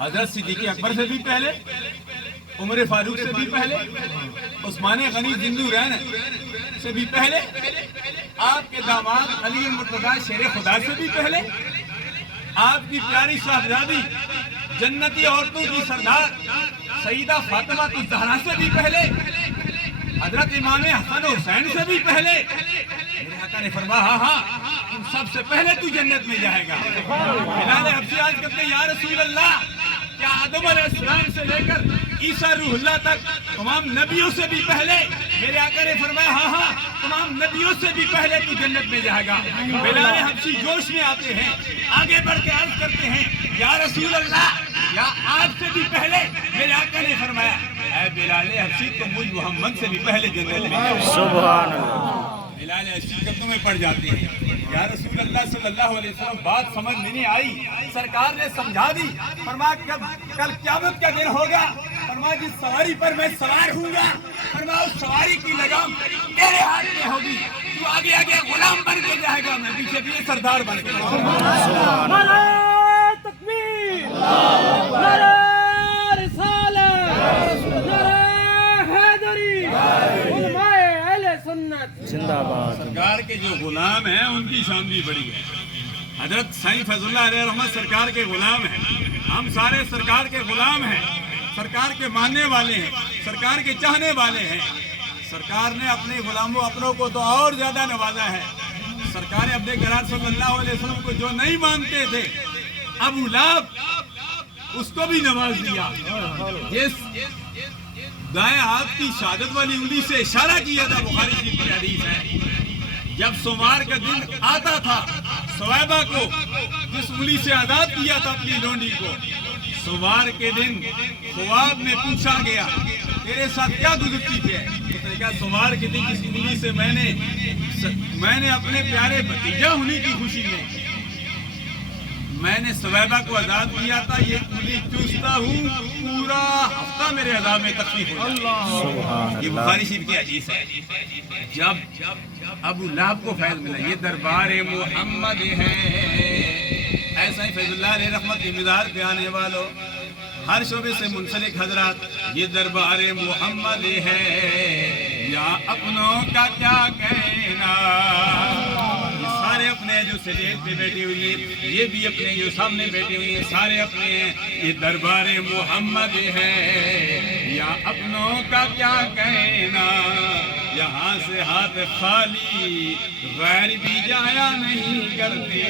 حضرت صدیق اکبر سے بھی پہلے، عمر فاروق سے بھی پہلے، عثمان غنی ذوالنورین سے بھی پہلے، آپ کے داماد علی المرتضیٰ شیر خدا سے بھی پہلے، آپ کی پیاری صاحبزادی جنتی عورتوں کی سردار سیدہ فاطمہ الزہرا سے بھی پہلے، حضرت امام حسن حسین سے بھی پہلے میرے آقا نے فرمایا ہاں ان سب سے پہلے تو جنت میں جائے گا۔ بلال حبشی عرض کرتے ہیں یا رسول اللہ، کیا آدم علیہ السلام سے لے کر عیسیٰ روح اللہ تک تمام نبیوں سے بھی پہلے؟ میرے آقا نے فرمایا ہاں ہاں تمام نبیوں سے بھی پہلے تو جنت میں جائے گا۔ بلال حبشی جوش میں آتے ہیں، آگے بڑھ کے عرض کرتے ہیں یا رسول اللہ، یا آپ سے بھی پہلے؟ میرے آقا نے فرمایا اے بلال حبشی تو مجھ محمد سے بھی پہلے جنت میں جائے گا۔ سبحان اللہ۔ بلال حبشی قدموں میں پڑ جاتے ہیں، یا رسول اللہ صلی اللہ علیہ وسلم بات سمجھ میں نہیں آئی، سرکار نے سمجھا دی۔ فرمایا کل قیامت کا دن ہوگا، فرمایا جس سواری پر میں سوار ہوں گا، فرمایا اس سواری کی لگام تیرے ہاتھ میں ہوگی، تو آگے آگے غلام بن کے جائے گا، میں پیچھے پیچھے سردار بن کے جائے گا۔ نعرہ تکبیر، نعرہ رسالت، نعرہ حیدری، علماء اہل سنت زندہ باد۔ سرکار کے جو غلام ہیں ان کی شان بھی بڑی ہے۔ حضرت سائیں فیض اللہ علیہ رحمت سرکار کے غلام ہیں، ہم سارے سرکار کے غلام ہیں، سرکار کے ماننے والے ہیں، سرکار کے چاہنے والے ہیں۔ سرکار نے اپنے غلاموں اپنوں کو تو اور زیادہ نوازا ہے۔ سرکار نے اپنے گرار صلی اللہ علیہ وسلم کو جو نہیں مانتے تھے، ابو لہب اس کو بھی نواز دیا۔ جس دائیں ہاتھ کی شہادت والی انگلی سے اشارہ کیا تھا، بخاری شریف کی حدیث ہے، جب سوموار کا دن آتا تھا، صویبہ کو جس انگلی سے آزاد کیا تھا اپنی لونڈی کو، سوموار کے دن خواب میں پوچھا گیا تیرے ساتھ کیا گزرتی تھی؟ اس نے کہا سوموار کے دن جس انگلی سے میں نے اپنے پیارے بھتیجا ہونے کی خوشی میں نے صویبہ کو آزاد کیا تھا، یہ انگلی چوستا ہوں پورا ہفتہ میرے عذاب میں تخفیف ہو جاتا۔ یہ بخاری شریف کی حدیث ہے۔ جب ابو لہب کو فیض ملا، یہ دربار محمد ہے، ایسا ہی فیض اللہ علیہ رحمت کی مزار پہ آنے والوں، ہر شعبے سے منسلک حضرات، یہ دربار محمد ہے، یا اپنوں کا کیا کہنا۔ یہ سارے اپنے جو سٹیج پہ بیٹھے ہوئے ہیں، یہ بھی اپنے جو سامنے بیٹھے ہوئے ہیں، سارے اپنے ہیں، یہ دربار محمد ہے، یا اپنوں کا کیا کہنا۔ یہاں سے ہاتھ خالی غیر بھی جایا نہیں کرتے۔